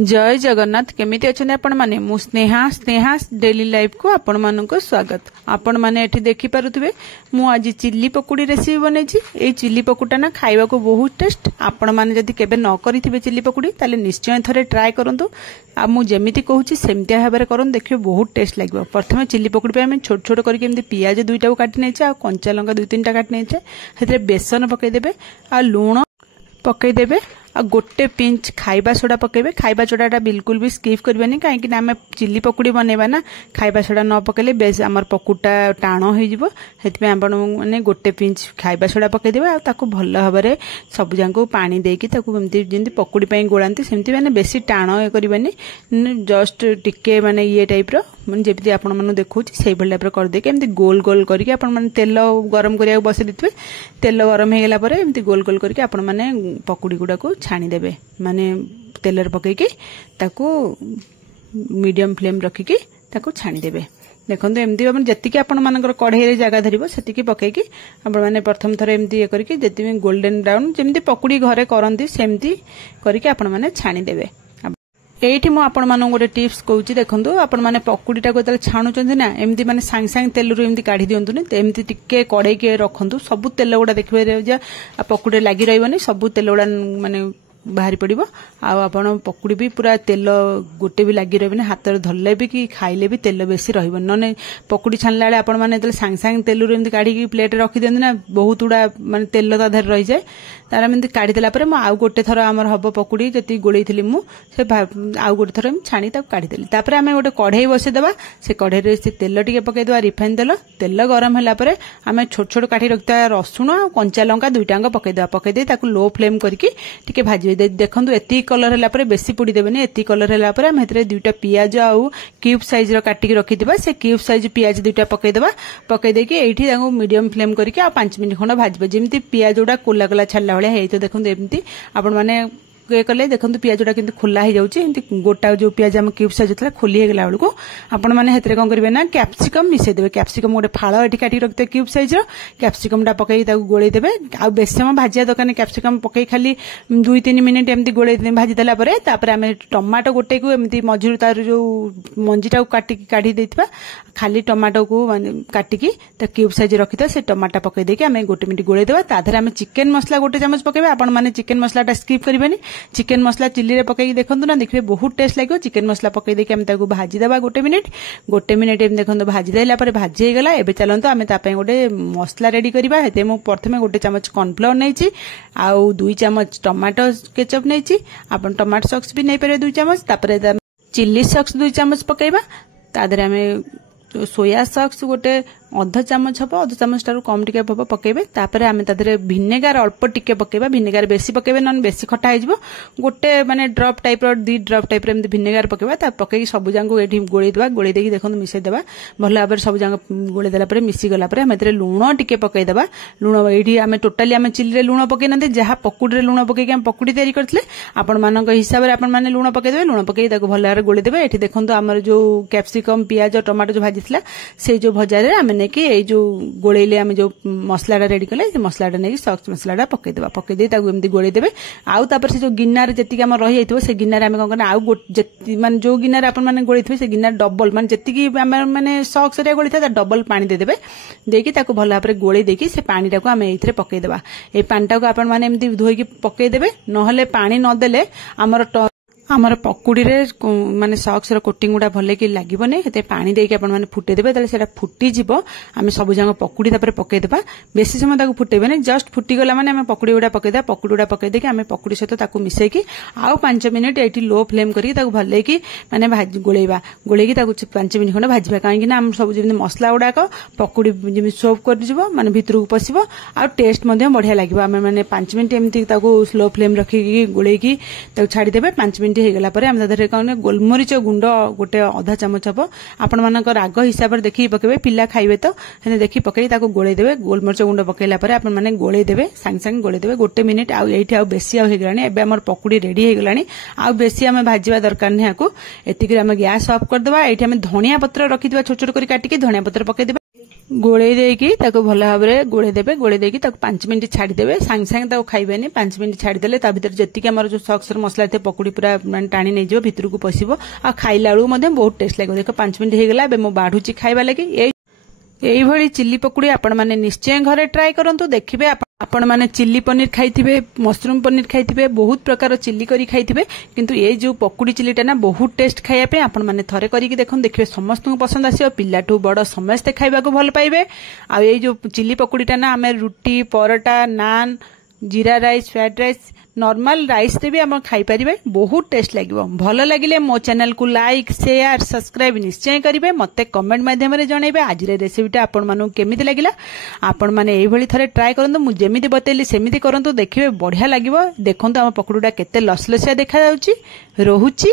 जय जगन्नाथ केमिति अछन आपण माने मु स्नेहा स्नेहा डेली लाइफ को आपण मानको स्वागत। आपण माने एठी देखि पारुथबे मु आज चिल्ली पकोड़ी रेसिपी बनेछि। ए चिल्ली पकोड़ा ना खाइबा को बहुत टेस्ट। आपण माने जदि केबे न करिथिबे चिल्ली पकोड़ी ताले निश्चय थरे ट्राई करंतु। आ मु जेमिति कहूछि सेमतिया भाबरे करन देखियो बहुत टेस्ट लागबो। प्रथमे चिल्ली पकोड़ी पे हम छोट छोट करके एमति पियाज दुईटा को काटि नेछे आ कंचा लंका दुई तीनटा काटि नेछे। हेतरे बेसन पकै देबे आ लूण पकै देबे आ गोटे पिंच खाइबा सोडा पकेबे। खाइबा सोडाटा बिल्कुल भी स्किप करबेनी काहेकि आम चिल्ली पकोड़ी बनैबा ना। खाइबा सोडा न पकेले बेस आमर पकोड़ा टाण हो जिवो। हेतबे आपण माने गोटे पिंच खाइबा सोडा पकै देबे आ ताको भल भाबरे सब जांको पानी देकी ताको एमति जेंति पकोड़ी पई गोळांती सेमति माने बेसी टाण करबेनी। जस्ट टिके माने ये टाइप रो माने जेमति आपण मानु देखौछि सेही भल टाइप रो कर देके एमति गोल गोल करके आपण माने तेल गरम करिया बसे दितबे। तेल गरम हे गेला परे एमति गोल गोल करके आपण माने पकोड़ी गुडा को छाणी देबे। माने तेलर पकईकी ताकू मीडियम फ्लेम रखिकी ताकू छाणी देबे। देखंतु एमती अपन जतिकी आपण मानकर कढ़ाई रे जगह धरिबो सेतिकी पकईकी आपण माने प्रथम थरे एमती ये करके जति गोल्डन ब्राउन जेमती पकोड़ी घरे करंती सेमती करके आपण माने छाणी देबे। एठी मु आपण मानो गोटे टिप्स कहूची देखंतु आपण माने पकोड़ी टा को तले छाणुचंती ना एमती माने सांग सांग तेल रु एमती काढी दियंतुनी। एमती टिके कड़ाई के रखंतु सब तेल गुडा देखबे जे पकोड़ी लागी रहइबनी सब तेल गुडा माने बाहरी पड़ो। आपण पकोड़ी भी पूरा तेल गोटे भी लगी रही हाथ धरले भी कि खाइले भी तेल बेसी रही न पकोड़ी छाणला बेले आपण मैंने सांग सांग तेल काढ़ी प्लेट रखी दिखते ना बहुत गुड़ा माने तेल ता धर रही जाए। तार एमती काढ़ीदेला आउ गोटे थर आमर हम पकोड़ी जी गोड़े थी मुझे आउ गोटे थर छाणी काढ़ीदेली। तापर आम गोटे कढ़ाई बसईदेवा से कढ़ाई से तेल टिके पकईदेवा रिफाइन तेल। तेल गरम है आम छोट छोट काटी रखता रसुण और कंचा लंका दुईटांग पकईदेवा। पकईदे लो फ्लेम करके भाजी देखो एति कलर है बेसी पोड़ी देवेनि। एति कलर है आम दुईटा पियाज आउ क्यूब साइज काटिक रखिथिबा से क्यूब साइज पियाज दुईटा पकईदेवा। पकईदेकी एठी मीडियम फ्लेम करके 5 मिनट खंड भाजबा जेमती पियाज गुड़ा कोला कोला छाड़ला भाया है। तो देखो एमती आपण माने ये कले देखो पियाज गुड़ा किंतु खुला हो जाउची एमती गोटा जो पियाज हम क्यूब साइज होता खोली गला बेलू आपण मैंने हेतरे कौन करेंगे ना कैप्सिकम मिसई देवे। कैप्सिकम गोटे फाड़ ये काटी रखते क्यूब साइज कैप्सिकम टा पकई गोड़े देवे। आ बेस समय भाजिया दरकार कैप्सिकम पकई खाली 2-3 मिनिट एमती गोड़े भाजी देला परे तापर आम टमाटो गोटे को एमती मझिरु तार जो मंजीटा काटिकी काढ़ी देथिबा खाली टमाटो को काटिकी क्यूब साइज रखी से टमाटा पकई देके आम 1 मिनिट गोड़े देवा। ताधर आम चिकेन मसला गोटे चामच पकेबे। आपण माने चिकेन मसलाटा स्किप करेंगे। चिकेन मसला चिल्ली रे पकई देखो ना देखिए बहुत टेस्ट लगे। चिकेन मसला पकई देके आम ताको भाजी देवा 1 मिनिट एम देखो भाजी देला परे भाजी हे गला। एबे चलंतु आमे तापे गोटे मसला रेडी करबा। हेते मु प्रथमे गोटे चामच कॉर्नफ्लोर नेछि आउ 2 चामच टमाटो केचप नेछि। आपण टमाटो सॉस भी नै पारे 2 चामच। तापरे चिल्ली सॉस 2 चामच पकेबा। तादरे आमे सोया सॉस गोटे अध चामच हम अध चामच टारू कम टिके हम पकेबे। तापर आम तादरे भिनेगार अल्प टिके पकेबा। भिनेगार बेसी पकेबे न बेसी खटा हो गोटे माने ड्रप टाइप 2 ड्रप टाइप एमती भिनेगार पकेबा। ता पकई सब जांग एठी गोळी देबा। गोळी देकी देखो मिसई देबा भल भाव सब जांग गोळी देला परे मिसी गला परे आम एतरे लूण टिके पकई देबा। लूण एठी आम टोटाली आम चिल्ली रे लूण पकई नते जहा पकोड़ी रे लूण पकई आम पकोड़ी तैयारी करथले आपण मानक हिसाब रे आपण माने लूण पकई देबे। लूण पकई ताको भल भाव गोळी देबे। एठी देखंतु हमर जो कैप्सिकम पियाज और टमाटो जो भाजी थिला से जो भजा रे आम नेकी ए जो गोळेले आम जो मसलाटा रेडी कले मसलाटा नहीं सॉस मसलाटा पकईदेवा। पकईदे एमती गोळे देबे। आउ तापर से जो गिन्नार जति आम रही जाइथिबो से गिन्नार आम कौन आउ माने जो गिन्नार आपण माने गोळीथिबे से गिन्नार डबल माने जति आम माने सॉस रे गोळीथा डबल पानी दे देबे। देकी ताको भल भाबरे गोळे देकी से पानी टाको आम एथिरे पकईदेवा। ए पानी टाको आपण माने एमती धोईकी पकई देबे। नहले पानी न देले आमर पकोड़ी रे माने सॉक्स रो कोटिंग गुडा भले कि लागबोने। हेते पानी देके आपण माने फुटे देबे। ताले सेटा फुटी जिवो आम सब जांग पकोड़ी तापर पकई देबा। बेसी समय ताको फुटेबेने जस्ट फुटी गला माने आम पकोड़ी गुडा पकई देबा। पकोड़ी गुडा पकई देके आम पकोड़ी सहित ताको मिसेकी आउ 5 मिनिट एठी लो फ्लेम करी ताको भले कि माने भाजी गोळेबा। गोळेकी ताको 5 मिनिट खंड भाजीबा काहेकि ना आम सब जेमि मसला गुडा को पकोड़ी जेमि सोव कर जिवो माने भितरु पसिबो आ टेस्ट मध्ये बढ़िया लागबो। आम माने 5 मिनिट एमती ताको स्लो फ्लेम रखी गोळेकी ताको छाडी देबे। 5 मिनिट हे गला परे आम दादरे कौन गोलमरीच गुंड गोटे अधा चामच हम आपण मानक राग हिसाब से देखिए पकेबे। पिला खाइबे तो हेने देखि पकई ताको गोळे देबे। गोलमरीच गुंड पकेला परे आपण माने गोळे देबे सांग सांग गोळे देबे 1 मिनिट। आ एठी आ बेसी आ हेगलानी। एबे हमर पकोड़ी रेडी हेगलानी। आ बेसी आमे भाजीबा दरकार नै। आकु एतिक आमे गैस ऑफ कर देबा। एठी आमे धनिया पत्र रखि देबा छोट छोट करी काटिके धनिया पत्र पकई देबा। गोले देकी ताको भल भाव में गोले देबे गोले देकी ताको 5 मिनिट छाड़ीदेवे सांगे सांगे ताको खाइबेनी 5 मिनिट छाड़ीदेले ता भीतर जतिक आमर जो सॉक्स मसला थे पकुड़ी पूरा टाणी नहीं जो भीतर को पशिबो आ खाइला बेलू मधे बहुत टेस्ट लागो। देखो 5 मिनिट हेगला बे मो बाढुची खाइबा लगी यही भली चिल्ली पकुड़ी आपण माने निश्चय घरे ट्राई करंतु देखिबे आपण माने चिल्ली पनीर खाइथिबे मशरूम पनीर खाइथिबे बहुत प्रकार चिल्ली करी खाइथिबे किंतु ये जो पकुड़ी चिल्लीटा ना बहुत टेस्ट खाइया पे आपण माने थरे करिक देखन देखिबे समस्त को पसंद आसीबो पिल्लाठू बड़ समस्त खाइबा को भल पाइबे। आ ये जो चिल्ली पकुड़ीटा ना आमे रुटी परोटा नान जीरा rice fried rice normal rice रे भी हम खाई परिबे बहुत टेस्ट लागिबो। भल लागिले मो चैनल को लाइक शेयर सब्सक्राइब निश्चय करिवे मते कमेंट माध्यम रे जणाइबे आज रे रेसिपीटा आपण मानु केमिति लागिला आपण माने एई भली थरे ट्राई करंतु मु जेमिति बतेली सेमिति करंतु देखिबे बढ़िया लागिबो। देखंतु हम पकुड़ीटा केते लसलसिया देखा जाउची रहुची।